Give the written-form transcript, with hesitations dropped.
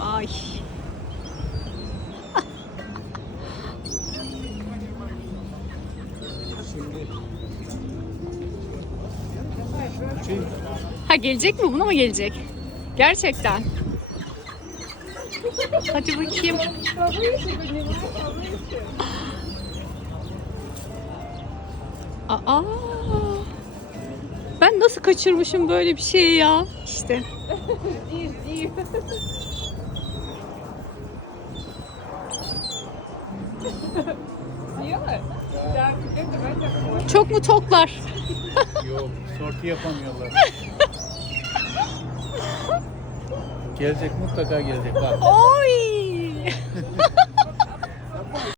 Ay. Ha, gelecek mi? Buna mı gelecek? Gerçekten. Hadi bakayım. Aa. Ben nasıl kaçırmışım böyle bir şey ya? İşte. İyi. Yiyorlar. Çok mu toklar? Yok, sorti yapamıyorlar. Gelecek, mutlaka gelecek bak. Oy!